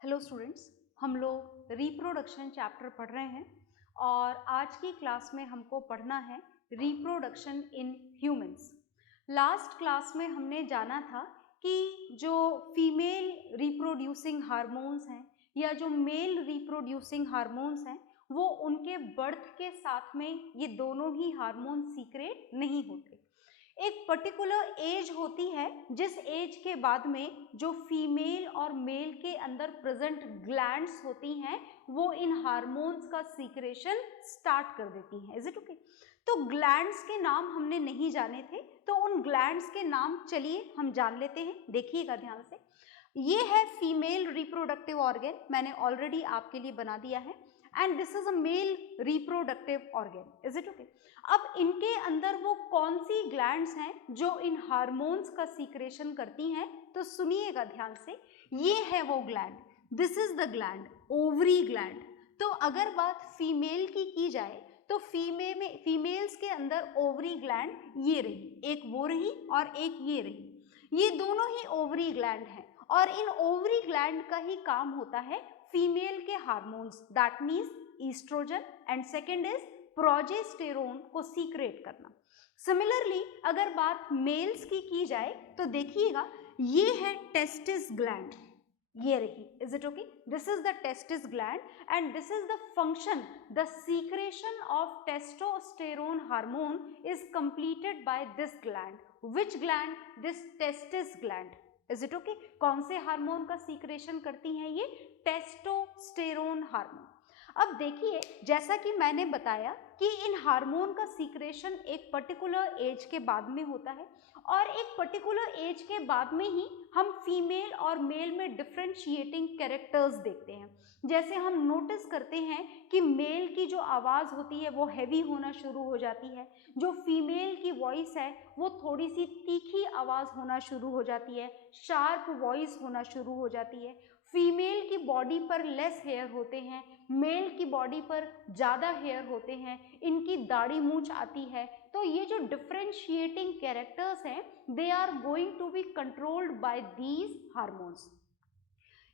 Hello students, हम लोग reproduction chapter पढ़ रहे हैं और आज की क्लास में हमको पढ़ना है reproduction in humans. Last class में हमने जाना था कि जो फीमेल रिप्रोड्यूसिंग हार्मोन्स हैं या जो मेल रिप्रोड्यूसिंग हार्मोन्स हैं वो उनके बर्थ के साथ में ये दोनों ही हार्मोन सीक्रेट नहीं होते। एक पर्टिकुलर एज होती है जिस एज के बाद में जो फीमेल और मेल के अंदर प्रेजेंट ग्लैंड्स होती हैं वो इन हार्मोन्स का सीक्रेशन स्टार्ट कर देती हैं। Is it okay? तो ग्लैंड्स के नाम हमने नहीं जाने थे, तो उन ग्लैंड्स के नाम चलिए हम जान लेते हैं। देखिएगा ध्यान से, ये है फीमेल रिप्रोडक्टिव ऑर्गन, मैंने ऑलरेडी आपके लिए बना दिया है, and this is a mail reproductive organ. Is it okay? अब इनके अंदर वो कौन सी ग्लैंड्स हैं जो इन हार्मोन्स का सीक्रेशन करती हैं, तो सुनिएगा ध्यान से। ये है वो gland, this is the gland, ovary gland. तो अगर बात फीमेल की जाए तो फीमेल्स के अंदर ओवरी ग्लैंड ये रही, एक वो रही और एक ये रही। ये दोनों ही ओवरी ग्लैंड हैं और इन ओवरी ग्लैंड का ही काम होता है फीमेल के hormones, that means estrogen and second is progesterone को सीक्रेट करना। सिमिलरली अगर बात मेल्स की जाए तो देखिएगा, ये है टेस्टिस ग्लैंड, ये रही। Is it okay? This is the testis gland and this is the function, the secretion of testosterone hormone is completed by this gland. Which gland? This testis gland. Is it okay? कौन से hormone का secretion करती हैं ये? Testosterone hormone. अब देखिए, जैसा कि मैंने बताया कि इन हार्मोन का सीक्रेशन एक पर्टिकुलर एज के बाद में होता है और एक पर्टिकुलर एज के बाद में ही हम फीमेल और मेल में डिफरेंशिएटिंग कैरेक्टर्स देखते हैं। जैसे हम नोटिस करते हैं कि मेल की जो आवाज़ होती है वो हैवी होना शुरू हो जाती है, जो फीमेल की वॉइस है वो थोड़ी सी तीखी आवाज़ होना शुरू हो जाती है, शार्प वॉइस होना शुरू हो जाती है। फीमेल की बॉडी पर लेस हेयर होते हैं, मेल की बॉडी पर ज़्यादा हेयर होते हैं, इनकी दाढ़ी मूंछ आती है। तो ये जो डिफरेंशिएटिंग कैरेक्टर्स हैं they are going to be controlled by these hormones.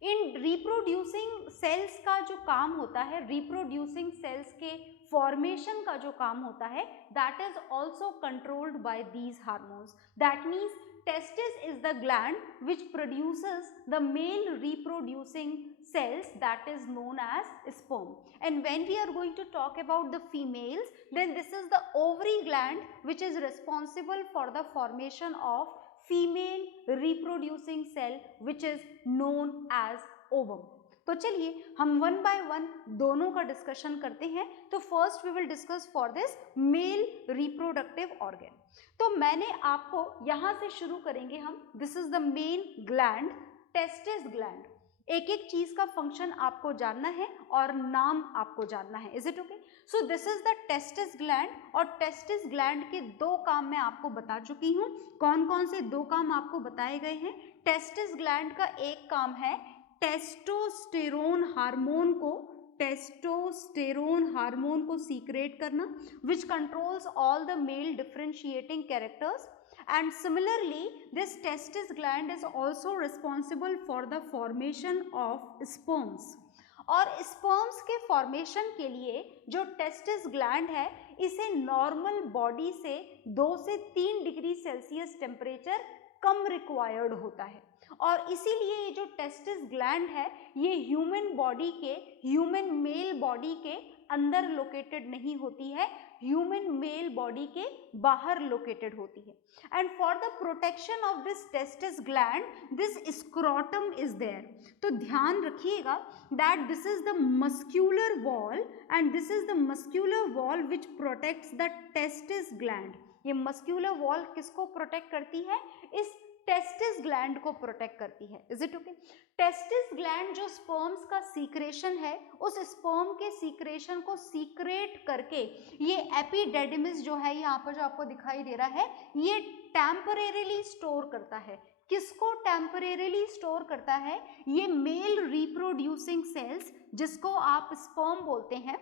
In reproducing cells का जो काम होता है, रिप्रोड्यूसिंग सेल्स के फॉर्मेशन का जो काम होता है, that is also controlled by these hormones. That means testis is the gland which produces the male reproducing cells, that is known as sperm. And when we are going to talk about the females, then this is the ovary gland which is responsible for the formation of female reproducing cell which is known as ovum. तो चलिए हम one by one दोनों का discussion करते हैं। तो first we will discuss for this male reproductive organ. तो मैंने आपको यहां से शुरू करेंगे हम। This is the main gland, testis gland. एक एक चीज का फंक्शन आपको जानना है और नाम आपको जानना है। Is it okay? So this is the testis gland और टेस्टिस ग्लैंड के दो काम मैं आपको बता चुकी हूं। कौन कौन से दो काम आपको बताए गए हैं? टेस्टिस ग्लैंड का एक काम है टेस्टोस्टेरोन हार्मोन को सीक्रेट करना, which controls all the male differentiating characters. And similarly, this testis gland is also responsible for the formation of sperms. और स्पर्म्स के फॉर्मेशन के लिए जो टेस्टिस ग्लैंड है इसे नॉर्मल बॉडी से 2 से 3 डिग्री सेल्सियस टेम्परेचर कम रिक्वायर्ड होता है और इसीलिए ये जो टेस्टिस ग्लैंड है ये ह्यूमन मेल बॉडी के अंदर लोकेटेड नहीं होती है, ह्यूमन मेल बॉडी के बाहर लोकेटेड होती है। And for the protection of this testis gland this scrotum is there. तो ध्यान रखिएगा that this is the muscular wall and this is the muscular wall which protects the testis gland. ये muscular wall किसको protect करती है? इस testis gland को protect करती है। Is it okay? Testis gland जो स्पर्म्स का सीक्रेशन है उस स्पर्म के सीक्रेशन को सीक्रेट करके ये एपिडेडिमिस जो है यहाँ पर जो आपको दिखाई दे रहा है ये टेम्परेरीली स्टोर करता है। किसको टेम्परेरीली स्टोर करता है? ये मेल रिप्रोड्यूसिंग सेल्स जिसको आप स्पर्म बोलते हैं,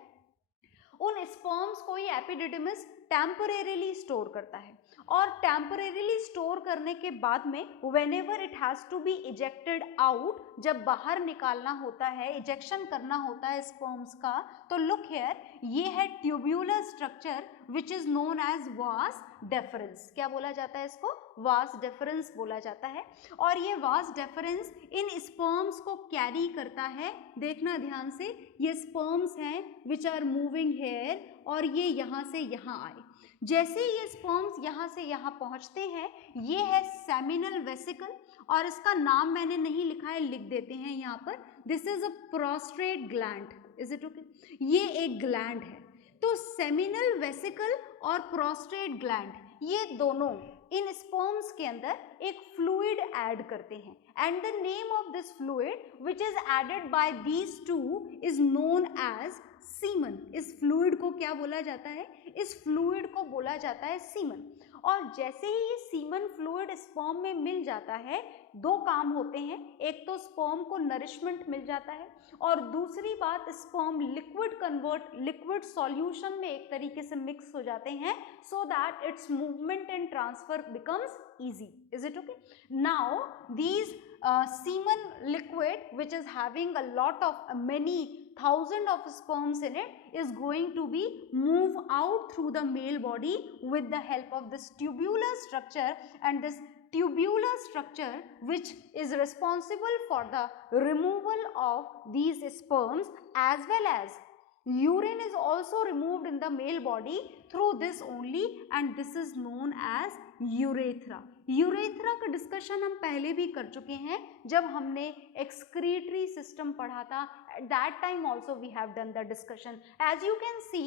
उन स्पर्म्स को ये एपिडिडिमिस टेम्परेरीली स्टोर करता है, और टेम्परेरीली स्टोर करने के बाद में whenever it has to be ejected out, जब बाहर निकालना होता है, इजेक्शन करना होता है स्पर्म्स का, तो लुक हियर, ये है tubular structure which is known as vas deferens. क्या बोला जाता है इसको? वास डेफरेंस बोला जाता है। और ये वास डेफरेंस इन स्पर्म्स को कैरी करता है, देखना ध्यान से, ये स्पर्म्स हैं विच आर मूविंग हेयर, और ये यहाँ से यहाँ आए। जैसे ये स्पर्म्स यहाँ से यहाँ पहुँचते हैं, ये है सेमिनल वेसिकल, और इसका नाम मैंने नहीं लिखा है, लिख देते हैं यहाँ पर, this is a prostate gland, is it okay? ये एक ग्लैंड है। तो सेमिनल वेसिकल और प्रोस्ट्रेट ग्लैंड, ये दोनों इन स्पर्म्स के अंदर एक फ्लूइड ऐड करते हैं, and the name of this fluid which is added by these two is known as semen. इस फ्लूइड को क्या बोला जाता है? इस फ्लूइड को बोला जाता है सीमन। और जैसे ही ये सीमन फ्लूइड स्पर्म में मिल जाता है, दो काम होते हैं, एक तो स्पर्म को नरिशमेंट मिल जाता है, और दूसरी बात स्पर्म लिक्विड सॉल्यूशन में एक तरीके से मिक्स हो जाते हैं, so that it's movement and transfer becomes easy. Is it okay? Now these semen liquid which is having a lot of many thousand of sperms in it is going to be move out through the male body with the help of this tubular structure, and this tubular structure which is responsible for the removal of these sperms, as well as urine is also removed in the male body through this only, and this is known as urethra. Urethra का discussion हम पहले भी कर चुके हैं जब हमने excretory system पढ़ा था, at that time also we have done the discussion. As you can see,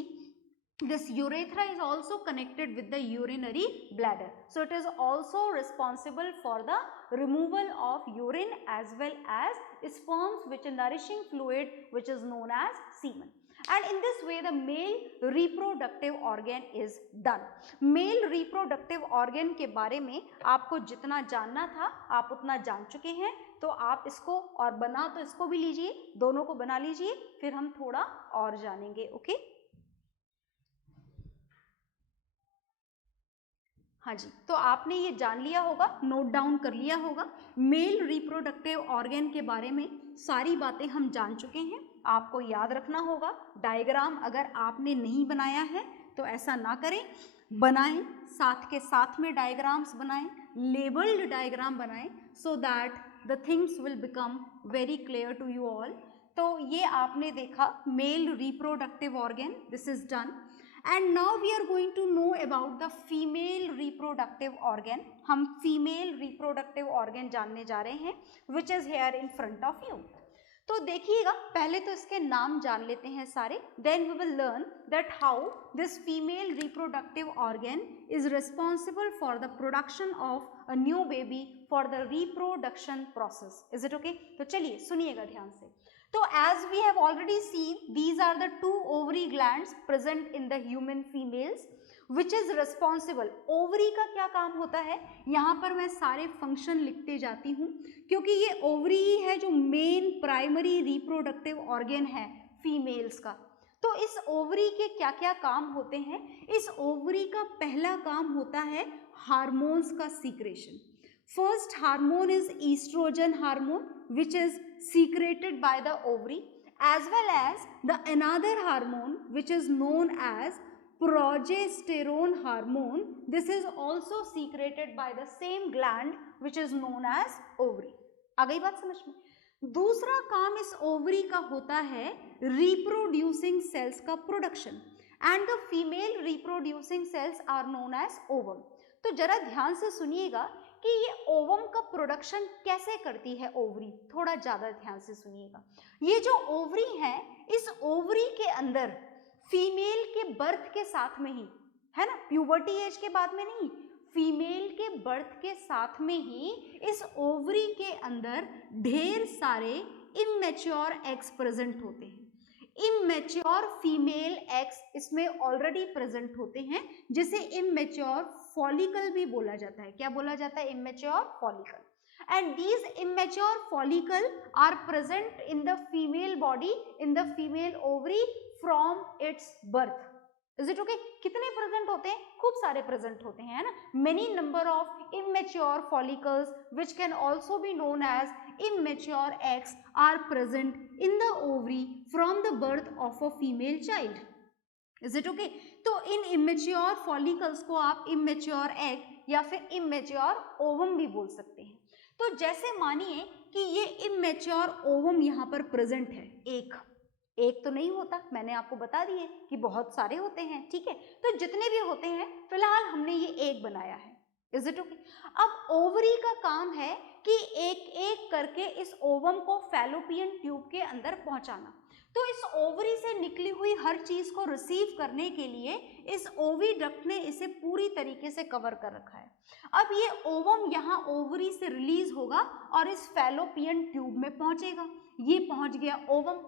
this urethra is also connected with the urinary bladder, so it is also responsible for the removal of urine as well as sperms, which is nourishing fluid which is known as semen. And in this way the male reproductive organ is done. Male reproductive organ के बारे में आपको जितना जानना था आप उतना जान चुके हैं, तो आप इसको, और बना तो इसको भी लीजिए, दोनों को बना लीजिए, फिर हम थोड़ा और जानेंगे। ओके हाँ जी, तो आपने ये जान लिया होगा, नोट डाउन कर लिया होगा, मेल रिप्रोडक्टिव ऑर्गन के बारे में सारी बातें हम जान चुके हैं। आपको याद रखना होगा, डायग्राम अगर आपने नहीं बनाया है तो ऐसा ना करें, बनाएं, साथ के साथ में डायग्राम्स बनाएं, लेबल्ड डायग्राम बनाएं, so that the things will become very clear to you all. तो ये आपने देखा male reproductive organ, this is done. And now we are going to know about the female reproductive organ. हम female reproductive organ जानने जा रहे हैं, which is here in front of you. तो देखिएगा, पहले तो इसके नाम जान लेते हैं सारे, then we will learn that how this female reproductive organ is responsible for the production of a new baby for the reproduction process. Is it okay? तो चलिए सुनिएगा ध्यान से। तो as we have already seen, these are the two ovary glands present in the human females, which is responsible. Ovary का क्या काम होता है, यहाँ पर मैं सारे फंक्शन लिखते जाती हूँ, क्योंकि ये ओवरी ही है जो मेन प्राइमरी रिप्रोडक्टिव ऑर्गन है फीमेल्स का। तो इस ओवरी के क्या क्या काम होते हैं? इस ओवरी का पहला काम होता है हार्मोन्स का सीक्रेशन। First hormone is estrogen hormone which is secreted by the ovary, as well as the another hormone which is known as progesterone hormone. This is also secreted by the same gland which is known as ovary. आ गई बात समझ में? दूसरा काम इस ovary का होता है reproducing cells का production, and the female reproducing cells are known as ovum. तो जरा ध्यान से सुनिएगा कि ये ओवम का प्रोडक्शन कैसे करती है ओवरी, थोड़ा ज्यादा ध्यान से सुनिएगा। ये जो ओवरी है, इस ओवरी के अंदर फीमेल के बर्थ के साथ में ही, है ना, प्यूबर्टी एज के बाद में नहीं, फीमेल के बर्थ के साथ में ही इस ओवरी के अंदर ढेर सारे इमैच्योर एग्स प्रेजेंट होते हैं। इमैच्योर फीमेल एग्स इसमें ऑलरेडी प्रेजेंट होते हैं, जिसे इमैच्योर फॉलिकल भी बोला जाता है। क्या बोला जाता है? Immature follicle. And these immature follicle are present in the female body, in the female ovary from its birth. Is it okay? कितने प्रेजेंट होते हैं? खूब सारे प्रेजेंट होते हैं, है ना? Many number of immature follicles which can also be known as immature eggs are present in the ovary from the birth of a female child. Is it okay? तो इन इमेच्योर फॉलिकल्स को आप immature egg या फिर immature ovum भी बोल सकते हैं। तो जैसे मानिए कि ये इमेच्योर ओवम यहाँ पर प्रेजेंट है, एक तो नहीं होता, मैंने आपको बता दिए कि बहुत सारे होते हैं, ठीक है? तो जितने भी होते हैं फिलहाल हमने ये एक बनाया है। Is it okay? अब ओवरी का काम है कि एक एक करके इस ओवम को फैलोपियन ट्यूब के अंदर पहुंचाना। तो इस ओवरी से निकली हुई हर चीज को रिसीव करने के लिए इस ओविडक्ट ने इसे पूरी तरीके से कवर कर रखा है। अब ये ओवम यहाँ ओवरी से रिलीज होगा और इस फैलोपियन ट्यूब में पहुंचेगा। ये पहुंच गया ओवम।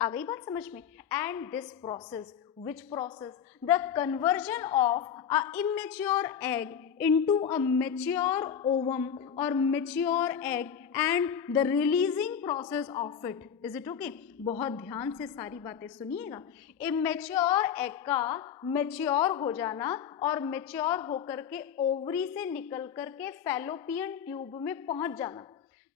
आ गई बात समझ में? And this process, which process? The conversion of a immature egg into a mature ovum और mature egg and the releasing process of it. Is it okay? बहुत ध्यान से सारी बातें सुनिएगा। इमेच्योर एग का मैच्योर हो जाना और मैच्योर होकर के ओवरी से निकल करके फैलोपियन ट्यूब में पहुंच जाना,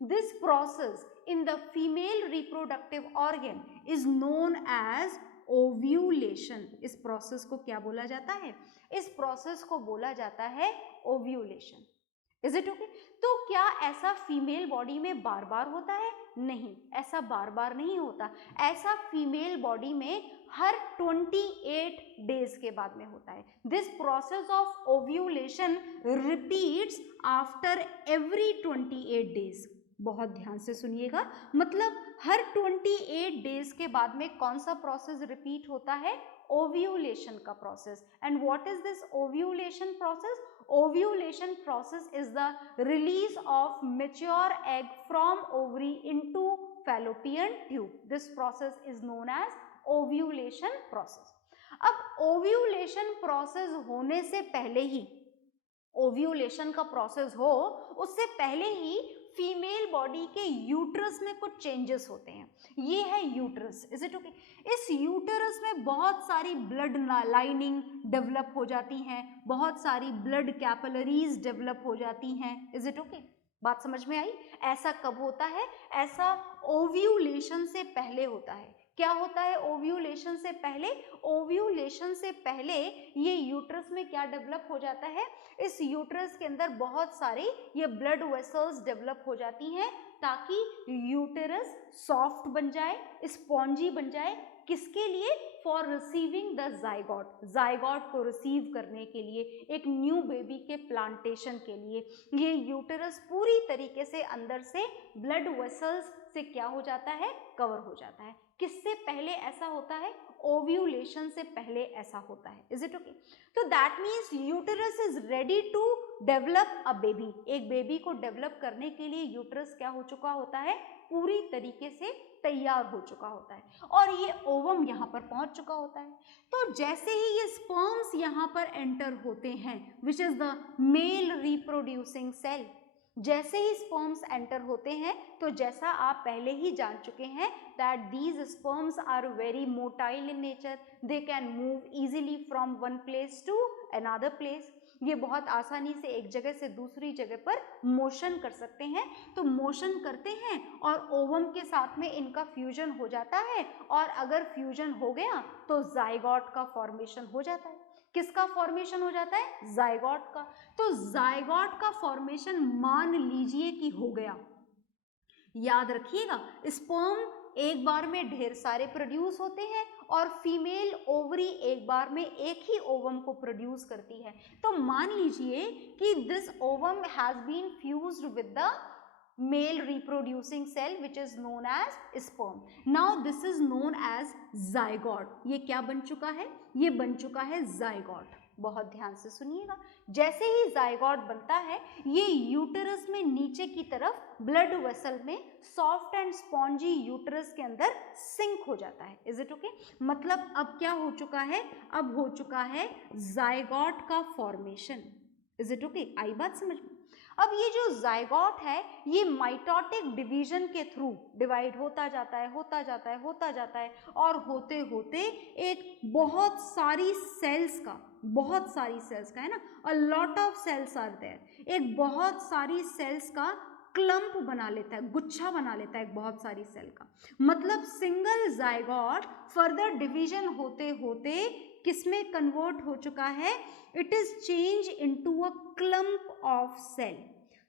this process in the female reproductive organ is known as ovulation। इस प्रोसेस को क्या बोला जाता है? इस प्रोसेस को बोला जाता है ओव्यूलेशन। Is it okay? तो क्या ऐसा फीमेल बॉडी में बार बार होता है? नहीं, ऐसा बार बार नहीं होता। ऐसा फीमेल बॉडी में हर 28 डेज के बाद में होता है। This process of ovulation repeats after every 28 days. बहुत ध्यान से सुनिएगा, मतलब हर 28 डेज के बाद में कौन सा प्रोसेस रिपीट होता है? ओव्यूलेशन का process. And what is this ovulation process? Ovulation process is the release of mature egg from ovary into fallopian tube. This process is known as ovulation process. अब ovulation process होने से पहले ही, ovulation का process हो उससे पहले ही female body के uterus में कुछ चेंजेस होते हैं। ये है यूट्रस। Is it okay? इस यूट्रस में बहुत सारी ब्लड लाइनिंग डेवलप हो जाती हैं, बहुत सारी ब्लड कैपिलरीज डेवलप हो जाती हैं। Is it okay? बात समझ में आई? ऐसा कब होता है? ऐसा ओव्यूलेशन से पहले होता है। क्या होता है ओव्यूलेशन से पहले? ओव्यूलेशन से पहले ये यूट्रस में क्या डेवलप हो जाता है? इस यूट्रस के अंदर बहुत सारे ये ब्लड वेसल्स डेवलप हो जाती हैं ताकि यूटेरस सॉफ्ट बन जाए, स्पॉन्जी बन जाए। किसके लिए? For receiving the zygote, zygote को रिसीव करने के लिए, एक न्यू बेबी के प्लांटेशन के लिए। ये यूटेरस पूरी तरीके से अंदर से ब्लड वेसल्स से क्या हो जाता है? कवर हो जाता है। किससे पहले ऐसा होता है? ओव्यूलेशन से पहले ऐसा होता है। Is it okay? तो that means uterus is ready to develop a baby. एक बेबी को डेवलप करने के लिए यूटेरस क्या हो चुका होता है? पूरी तरीके से तैयार हो चुका होता है और ये ओवम यहाँ पर पहुंच चुका होता है। तो जैसे ही ये स्पर्म्स यहाँ पर एंटर होते हैं, which is the male reproducing cell, जैसे ही स्पर्म्स एंटर होते हैं तो जैसा आप पहले ही जान चुके हैं that these sperms are very motile in nature, they can move easily from one place to another place. ये बहुत आसानी से एक जगह से दूसरी जगह पर मोशन कर सकते हैं। तो मोशन करते हैं और ओवम के साथ में इनका फ्यूजन हो जाता है और अगर फ्यूजन हो गया तो जाइगोट का फॉर्मेशन हो जाता है। किसका फॉर्मेशन हो जाता है? जाइगोट का। तो जाइगोट का फॉर्मेशन मान लीजिए कि हो गया। याद रखिएगा, स्पर्म एक बार में ढेर सारे प्रोड्यूस होते हैं और फीमेल ओवरी एक बार में एक ही ओवम को प्रोड्यूस करती है। तो मान लीजिए कि this ovum has been fused with the male reproducing cell which is known as sperm. Now this is known as zygote. ये क्या बन चुका है? ये बन चुका है zygote। बहुत ध्यान से सुनिएगा, जैसे ही जाइगोट बनता है ये यूटेरस में नीचे की तरफ ब्लड वेसल में सॉफ्ट एंड स्पॉन्जी यूटेरस के अंदर सिंक हो जाता है। Is it okay? मतलब अब क्या हो चुका है? अब हो चुका है जाइगोट का फॉर्मेशन। Is it okay? आई बात समझ में? अब ये जो जाइगोट है ये माइटोटिक डिवीजन के थ्रू डिवाइड होता जाता है, होता जाता है, होता जाता है, और होते होते एक बहुत सारी सेल्स का है ना, a lot of cells are there, एक बहुत सारी सेल्स का क्लम्प बना लेता है, गुच्छा बना लेता है एक बहुत सारी सेल का। मतलब सिंगल जाइगोट फर्दर डिवीजन होते होते किसमें कन्वर्ट हो चुका है, it is change into a clump of cell,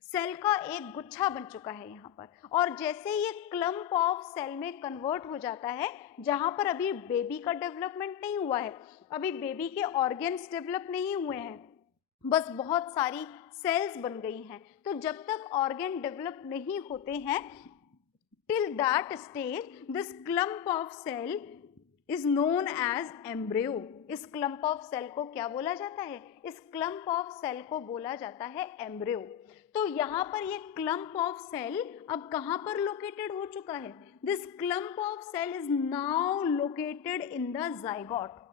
cell का एक गुच्छा बन चुका है यहाँ पर। और जैसे ये क्लम्प ऑफ सेल में कन्वर्ट हो जाता है, जहाँ पर अभी बेबी का डेवलपमेंट नहीं हुआ है, अभी बेबी के ऑर्गन्स डेवलप नहीं हुए हैं, बस बहुत सारी सेल्स बन गई हैं, तो जब तक ऑर्गन डेवलप नहीं होते हैं, till that stage this clump of cell is known as embryo. इस क्लम्प ऑफ सेल को क्या बोला जाता है, इस क्लम्प ऑफ सेल को बोला जाता है एम्ब्रियो। तो यहाँ पर ये क्लम्प ऑफ सेल अब कहाँ पर लोकेटेड हो चुका है, this clump of cell is now located in the zygote.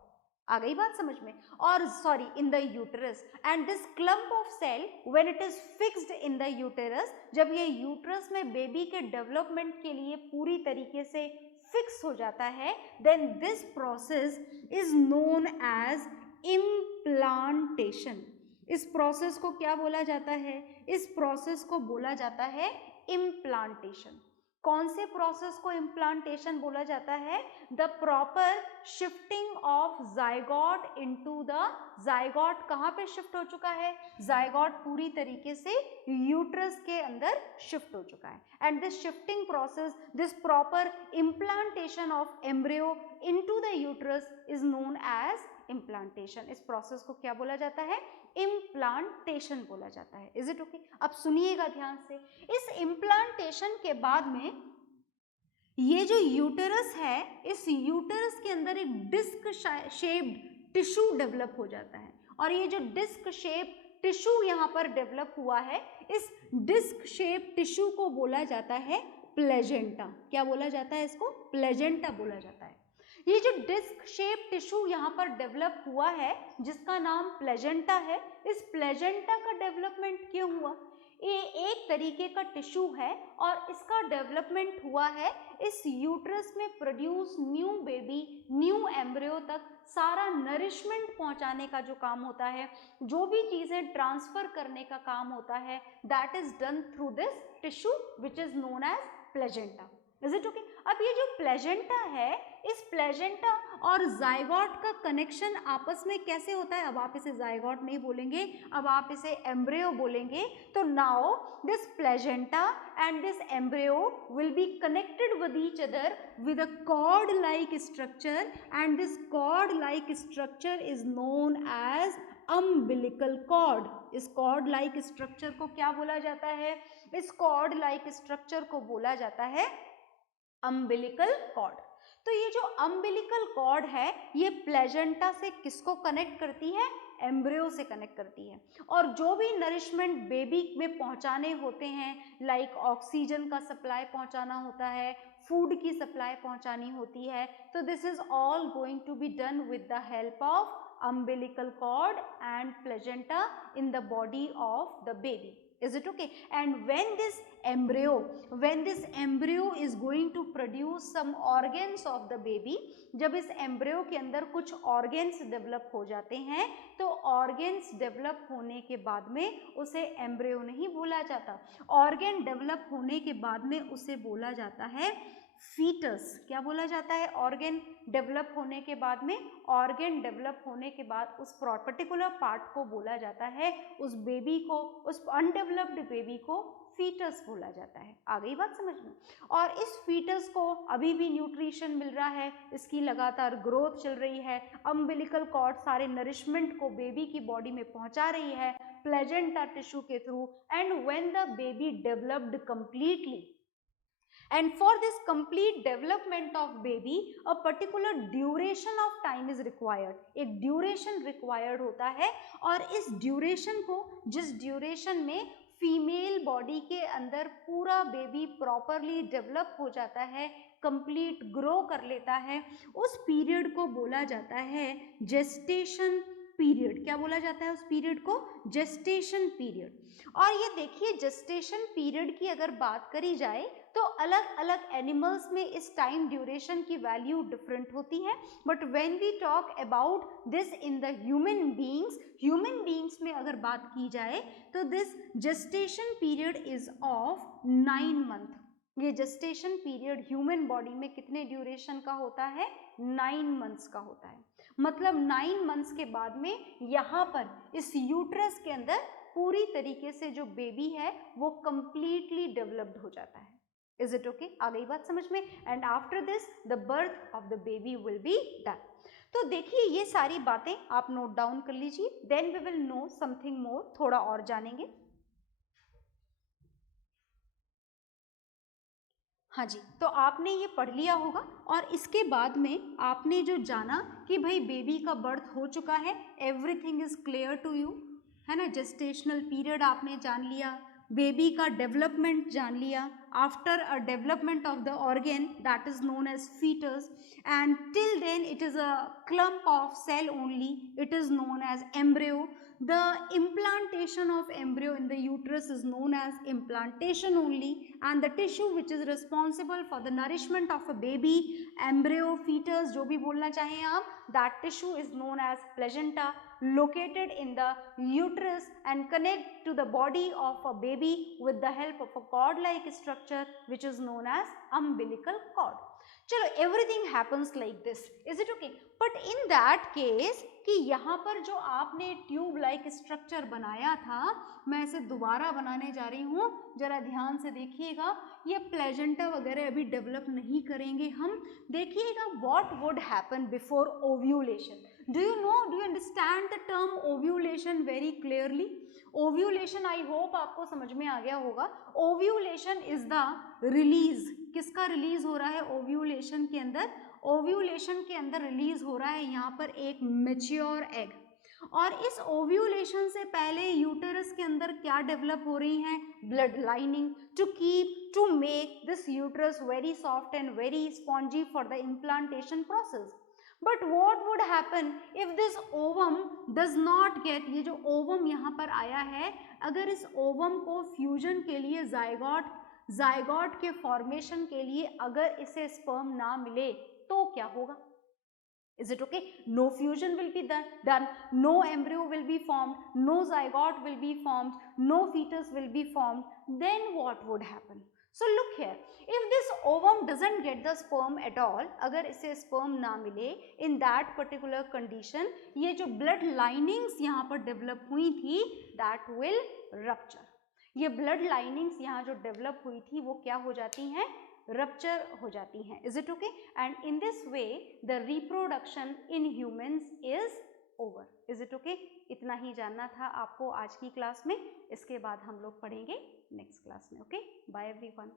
आ गई बात समझ में, और sorry in the uterus, and this clump of cell when it is fixed in the uterus, जब ये यूटेरस में बेबी के डेवलपमेंट के लिए पूरी तरीके से फिक्स हो जाता है, then this process is known as implantation. इस प्रोसेस को क्या बोला जाता है, इस प्रोसेस को बोला जाता है इम्प्लांटेशन। कौन से प्रोसेस को इम्प्लांटेशन बोला जाता है, the proper shifting of zygote into the, zygote कहाँ पे शिफ्ट हो चुका है, जाइगोट पूरी तरीके से यूट्रस के अंदर शिफ्ट हो चुका है, and this shifting process, this proper implantation of embryo into the uterus is known as implantation. इस प्रोसेस को क्या बोला जाता है, इम्प्लांटेशन बोला जाता है। Is it okay? अब सुनिएगा ध्यान से, इस इम्प्लांटेशन के बाद में ये जो यूटेरस है, इस यूटेरस के अंदर एक डिस्क शेप्ड टिश्यू डेवलप हो जाता है, और ये जो डिस्क शेप टिश्यू यहाँ पर डेवलप हुआ है, इस डिस्क शेप टिश्यू को बोला जाता है प्लेजेंटा। क्या बोला जाता है इसको, प्लेजेंटा बोला जाता है। ये जो डिस्क शेप टिश्यू यहाँ पर डेवलप हुआ है जिसका नाम प्लेजेंटा है, इस प्लेजेंटा का डेवलपमेंट क्यों हुआ, ये एक तरीके का टिश्यू है और इसका डेवलपमेंट हुआ है इस यूट्रस में produce new baby, new embryo तक सारा नरिशमेंट पहुंचाने का जो काम होता है, जो भी चीजें ट्रांसफर करने का काम होता है, that is done through this tissue which is known as placenta. Is it okay? अब ये जो प्लेजेंटा है, इस प्लेजेंटा और जाइगोट का कनेक्शन आपस में कैसे होता है, अब आप इसे जाइगोट नहीं बोलेंगे, अब आप इसे एम्ब्रियो बोलेंगे। तो now this placenta and this embryo will be connected with each other with a cord like structure, and this cord like structure is known as umbilical cord. इस कॉर्ड लाइक स्ट्रक्चर को क्या बोला जाता है, इस cord like structure को बोला जाता है अम्बिलिकल कॉर्ड। तो ये जो अम्बिलिकल कॉर्ड है, ये प्लेजेंटा से किसको कनेक्ट करती है, एम्ब्रियो से कनेक्ट करती है, और जो भी नरिशमेंट बेबी में पहुंचाने होते हैं, लाइक ऑक्सीजन का सप्लाई पहुंचाना होता है, फूड की सप्लाई पहुंचानी होती है, तो this is all going to be done with the help of umbilical cord and placenta in the body of the baby. Is it okay? And when this embryo is going to produce some organs of the baby, जब इस embryo के अंदर कुछ organs develop हो जाते हैं, तो organs develop होने के बाद में उसे एम्ब्रियो नहीं बोला जाता, ऑर्गेन डेवलप होने के बाद में उसे बोला जाता है फीटस। क्या बोला जाता है, ऑर्गेन डेवलप होने के बाद में, ऑर्गेन डेवलप होने के बाद उस पर्टिकुलर पार्ट को बोला जाता है, उस बेबी को, उस अनडेवलप्ड बेबी को फीटस बोला जाता है। आ गई बात समझ में? और इस फीटस को अभी भी न्यूट्रिशन मिल रहा है, इसकी लगातार ग्रोथ चल रही है, अम्बिलिकल कॉर्ड सारे नरिशमेंट को बेबी की बॉडी में पहुंचा रही है प्लेजेंटा टिश्यू के through, and when the baby developed completely, and for this complete development of baby a particular duration of time is required, एक ड्यूरेशन रिक्वायर्ड होता है, और इस ड्यूरेशन को, जिस ड्यूरेशन में फीमेल बॉडी के अंदर पूरा बेबी प्रॉपरली डेवलप हो जाता है, कंप्लीट ग्रो कर लेता है, उस पीरियड को बोला जाता है जेस्टेशन पीरियड, क्या बोला जाता है उस पीरियड को? Gestation period. और ये देखिए जेस्टेशन पीरियड की अगर बात करी जाए तो अलग अलग एनिमल्स में इस टाइम ड्यूरेशन की वैल्यू डिफरेंट होती है, but when we talk about this in the human beings में अगर बात की जाए तो this gestation period is of 9 month. ये जेस्टेशन पीरियड ह्यूमन बॉडी में कितने ड्यूरेशन का होता है? 9 मंथ्स का होता है। मतलब 9 मंथ्स के बाद में यहाँ पर इस यूट्रस के अंदर पूरी तरीके से जो बेबी है वो कंप्लीटली डेवलप्ड हो जाता है। Is it okay? आ गई बात समझ में? And after this the birth of the baby will be done. तो देखिए ये सारी बातें आप नोट डाउन कर लीजिए, then we will know something more, थोड़ा और जानेंगे। हाँ जी, तो आपने ये पढ़ लिया होगा और इसके बाद में आपने जो जाना कि भाई बेबी का बर्थ हो चुका है, everything is clear to you, है ना। जेस्टेशनल पीरियड आपने जान लिया, बेबी का डेवलपमेंट जान लिया, after a development of the organ that is known as fetus, and till then it is a clump of cell only, it is known as embryo. The implantation of embryo in the uterus is known as implantation only, and the tissue which is responsible for the nourishment of a baby, embryo, fetus, जो भी बोलना चाहें आप, that tissue is known as placenta, located in the uterus and connect to the body of a baby with the help of a cord-like structure which is known as umbilical cord. चलो, everything happens like this, is it okay? But in that case कि यहाँ पर जो आपने tube like structure बनाया था, मैं इसे दोबारा बनाने जा रही हूँ, जरा ध्यान से देखिएगा। ये प्लेजेंटा वगैरह अभी डेवलप नहीं करेंगे हम, देखिएगा what would happen before ovulation. Do you know, do you understand the term ovulation very clearly? Ovulation I hope आपको समझ में आ गया होगा। ओव्यूलेशन इज द रिलीज, किसका रिलीज हो रहा है ओव्यूलेशन के अंदर? ओव्यूलेशन के अंदर रिलीज हो रहा है यहाँ पर एक मैच्योर एग, और इस ओव्यूलेशन से पहले यूटेरस के अंदर क्या डेवलप हो रही है? Blood lining, to make this uterus very soft and very spongy for the implantation process. But what would happen if this ovum does not get, ये जो ओवम यहाँ पर आया है, अगर इस ओवम को फ्यूजन के लिए जायगॉट के फॉर्मेशन के लिए अगर इसे स्पर्म ना मिले तो क्या होगा? Is it okay? No fusion will be done, no embryo will be formed, no zygote will be formed, no fetus will be formed. Then what would happen? So look here, if this ovum doesn't get the sperm at all, अगर इसे sperm ना मिले, in that particular condition, ये जो blood linings यहाँ पर develop हुई थी, that will rupture. ये blood linings यहाँ जो develop हुई थी वो क्या हो जाती हैं? रप्चर हो जाती हैं। Is it okay? And in this way the reproduction in humans is over. Is it okay? इतना ही जानना था आपको आज की क्लास में, इसके बाद हम लोग पढ़ेंगे नेक्स्ट क्लास में। Okay, bye everyone.